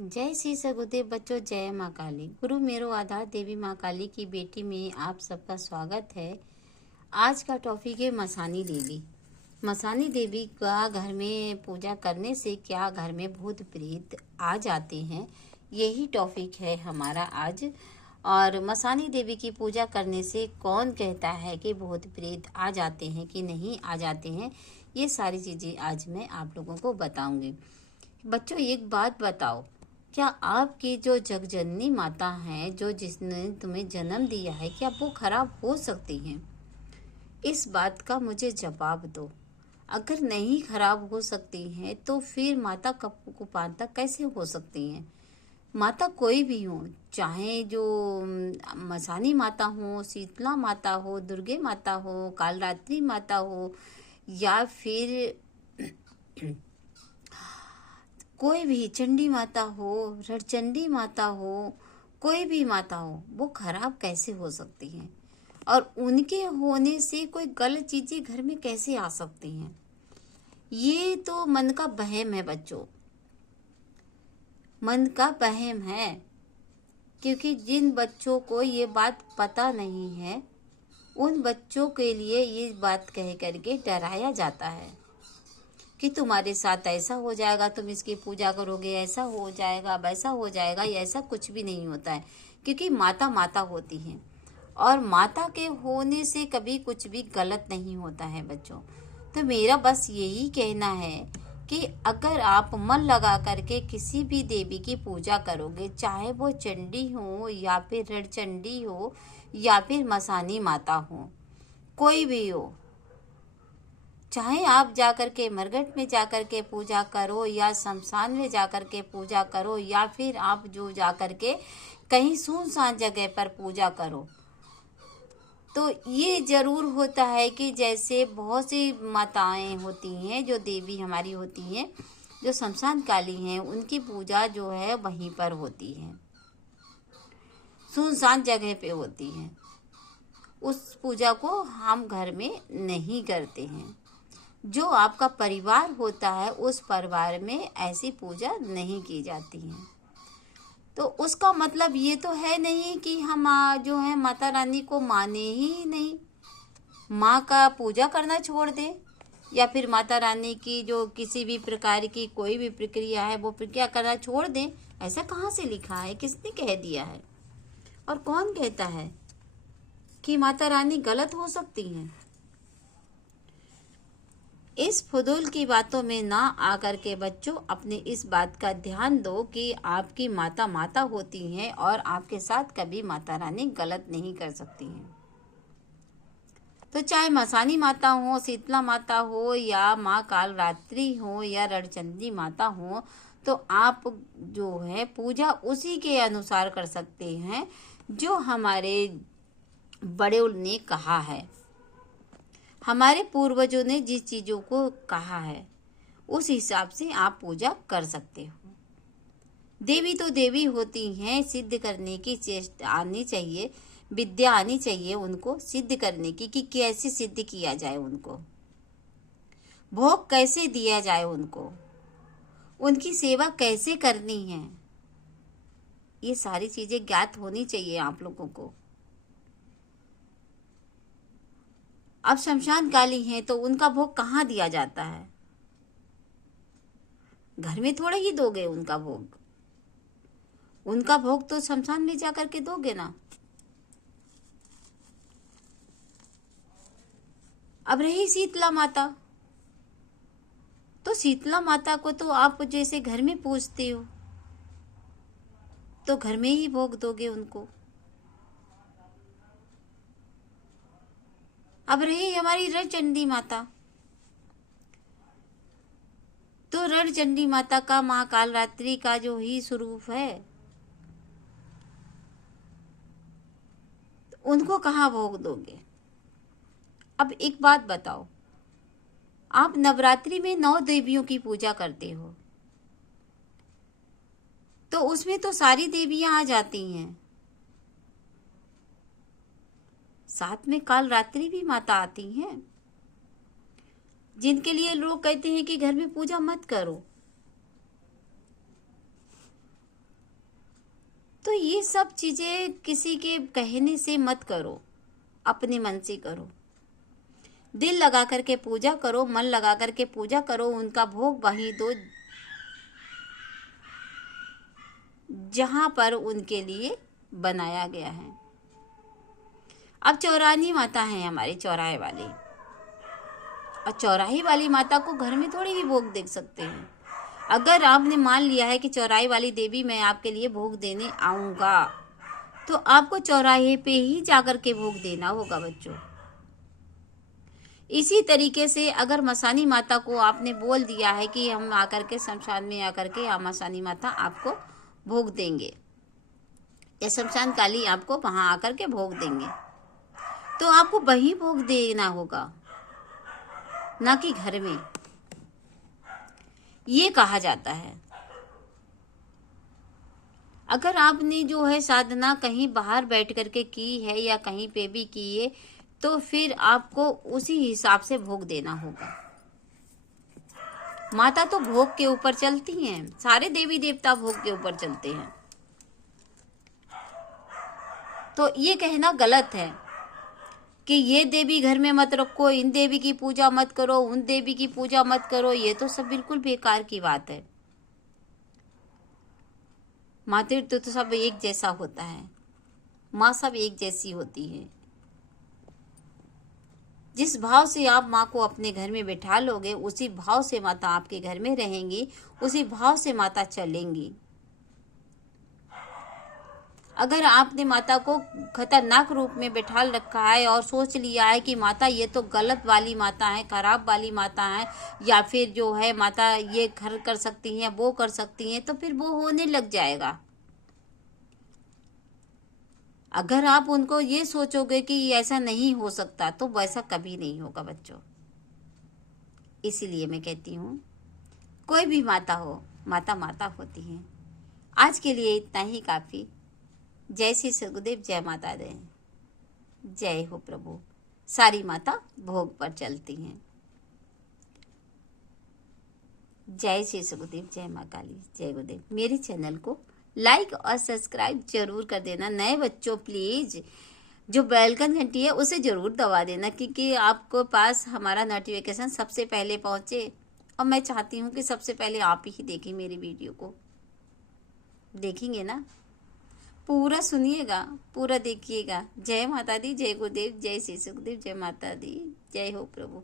जय श्री सगुदेव बच्चों, जय माँ काली। गुरु मेरो आधार देवी माँ काली की बेटी में आप सबका स्वागत है। आज का टॉपिक है मसानी देवी। मसानी देवी का घर में पूजा करने से क्या घर में भूत प्रेत आ जाते हैं, यही टॉपिक है हमारा आज। और मसानी देवी की पूजा करने से कौन कहता है कि भूत प्रेत आ जाते हैं कि नहीं आ जाते हैं, ये सारी चीज़ें आज मैं आप लोगों को बताऊंगी। बच्चों एक बात बताओ, क्या आपकी जो जगजननी माता है, जो जिसने तुम्हें जन्म दिया है, क्या वो खराब हो सकती हैं? इस बात का मुझे जवाब दो। अगर नहीं खराब हो सकती हैं तो फिर माता कुपांता कैसे हो सकती हैं? माता कोई भी हो, चाहे जो मसानी माता हो, शीतला माता हो, दुर्गे माता हो, कालरात्रि माता हो, या फिर कोई भी चंडी माता हो, रणचंडी माता हो, कोई भी माता हो, वो खराब कैसे हो सकती हैं? और उनके होने से कोई गलत चीजें घर में कैसे आ सकती हैं? ये तो मन का वहम है बच्चों, मन का वहम है। क्योंकि जिन बच्चों को ये बात पता नहीं है, उन बच्चों के लिए ये बात कह करके डराया जाता है कि तुम्हारे साथ ऐसा हो जाएगा, तुम इसकी पूजा करोगे, ऐसा हो जाएगा, वैसा हो जाएगा। ये ऐसा कुछ भी नहीं होता है, क्योंकि माता माता होती है और माता के होने से कभी कुछ भी गलत नहीं होता है बच्चों। तो मेरा बस यही कहना है कि अगर आप मन लगा करके किसी भी देवी की पूजा करोगे, चाहे वो चंडी हो या फिर रणचंडी हो या फिर मसानी माता हो, कोई भी हो, चाहे आप जाकर के मरघट में जाकर के पूजा करो या शमशान में जाकर के पूजा करो या फिर आप जो जाकर के कहीं सुनसान जगह पर पूजा करो, तो ये जरूर होता है कि जैसे बहुत सी माताएं होती हैं, जो देवी हमारी होती हैं, जो शमशान काली हैं, उनकी पूजा जो है वहीं पर होती है, सुनसान जगह पे होती है। उस पूजा को हम घर में नहीं करते हैं। जो आपका परिवार होता है, उस परिवार में ऐसी पूजा नहीं की जाती है। तो उसका मतलब ये तो है नहीं कि हम जो है माता रानी को माने ही नहीं, माँ का पूजा करना छोड़ दें, या फिर माता रानी की जो किसी भी प्रकार की कोई भी प्रक्रिया है वो प्रक्रिया करना छोड़ दें। ऐसा कहाँ से लिखा है? किसने कह दिया है? और कौन कहता है कि माता रानी गलत हो सकती हैं? इस फुदूल की बातों में ना आकर के बच्चों अपने इस बात का ध्यान दो कि आपकी माता माता होती हैं और आपके साथ कभी माता रानी गलत नहीं कर सकती हैं। तो चाहे मसानी माता हो, शीतला माता हो, या माँ कालरात्रि हो, या रणचंडी माता हो, तो आप जो है पूजा उसी के अनुसार कर सकते हैं जो हमारे बड़े ने कहा है, हमारे पूर्वजों ने जिस चीजों को कहा है उस हिसाब से आप पूजा कर सकते हो। देवी तो देवी होती हैं, सिद्ध करने की चेष्टा आनी चाहिए, विद्या आनी चाहिए उनको सिद्ध करने की, कि कैसे सिद्ध किया जाए, उनको भोग कैसे दिया जाए, उनको उनकी सेवा कैसे करनी है, ये सारी चीजें ज्ञात होनी चाहिए आप लोगों को। अब शमशान काली हैं तो उनका भोग कहाँ दिया जाता है? घर में थोड़ा ही दोगे उनका भोग, उनका भोग तो शमशान में जाकर के दोगे ना। अब रही शीतला माता, तो शीतला माता को तो आप जैसे घर में पूजते हो, तो घर में ही भोग दोगे उनको। अब रही हमारी रणचंडी माता, तो रणचंडी माता का माँ कालरात्रि का जो ही स्वरूप है, तो उनको कहाँ भोग दोगे? अब एक बात बताओ, आप नवरात्रि में 9 देवियों की पूजा करते हो, तो उसमें तो सारी देवियां आ जाती हैं, साथ में कालरात्रि भी माता आती हैं, जिनके लिए लोग कहते हैं कि घर में पूजा मत करो। ये सब चीजें किसी के कहने से मत करो, अपने मन से करो। दिल लगा करके पूजा करो, मन लगा करके पूजा करो, उनका भोग वहीं दो जहां पर उनके लिए बनाया गया है। अब चौरानी माता है हमारी, चौराहे वाली, और चौराही वाली माता को घर में थोड़ी भी भोग दे सकते हैं। अगर आपने मान लिया है कि चौराही वाली देवी मैं आपके लिए भोग देने आऊंगा, तो आपको चौराहे पे ही जाकर के भोग देना होगा बच्चों। इसी तरीके से अगर मसानी माता को आपने बोल दिया है कि हम आकर के शमशान में आकर के या मसानी माता आपको भोग देंगे, या शमशान काली आपको वहां आकर के भोग देंगे, तो आपको वहीं भोग देना होगा, ना कि घर में। ये कहा जाता है। अगर आपने जो है साधना कहीं बाहर बैठ करके की है या कहीं पे भी की है, तो फिर आपको उसी हिसाब से भोग देना होगा। माता तो भोग के ऊपर चलती हैं, सारे देवी देवता भोग के ऊपर चलते हैं। तो ये कहना गलत है कि ये देवी घर में मत रखो, इन देवी की पूजा मत करो, उन देवी की पूजा मत करो, ये तो सब बिल्कुल बेकार की बात है। मातृत्व तो सब एक जैसा होता है, माँ सब एक जैसी होती है। जिस भाव से आप माँ को अपने घर में बैठा लोगे, उसी भाव से माता आपके घर में रहेंगी, उसी भाव से माता चलेंगी। अगर आपने माता को खतरनाक रूप में बैठा रखा है और सोच लिया है कि माता ये तो गलत वाली माता है, खराब वाली माता है, या फिर जो है माता ये घर कर सकती हैं, वो कर सकती हैं, तो फिर वो होने लग जाएगा। अगर आप उनको ये सोचोगे कि ऐसा नहीं हो सकता, तो वैसा कभी नहीं होगा बच्चों। इसीलिए मैं कहती हूँ, कोई भी माता हो, माता माता होती है। आज के लिए इतना ही काफी। जय श्री सदगुरुदेव, जय माता दी, जय हो प्रभु। सारी माता भोग पर चलती हैं। जय श्री सदगुरुदेव, जय माँ काली, जय गुरुदेव। मेरे चैनल को लाइक और सब्सक्राइब जरूर कर देना। नए बच्चों प्लीज जो बेल का घंटी है उसे जरूर दबा देना, क्योंकि आपको पास हमारा नोटिफिकेशन सबसे पहले पहुंचे। और मैं चाहती हूँ कि सबसे पहले आप ही देखें मेरी वीडियो को। देखेंगे ना? पूरा सुनिएगा, पूरा देखिएगा। जय माता दी, जय गुरुदेव, जय श्री सुखदेव, जय माता दी, जय हो प्रभु।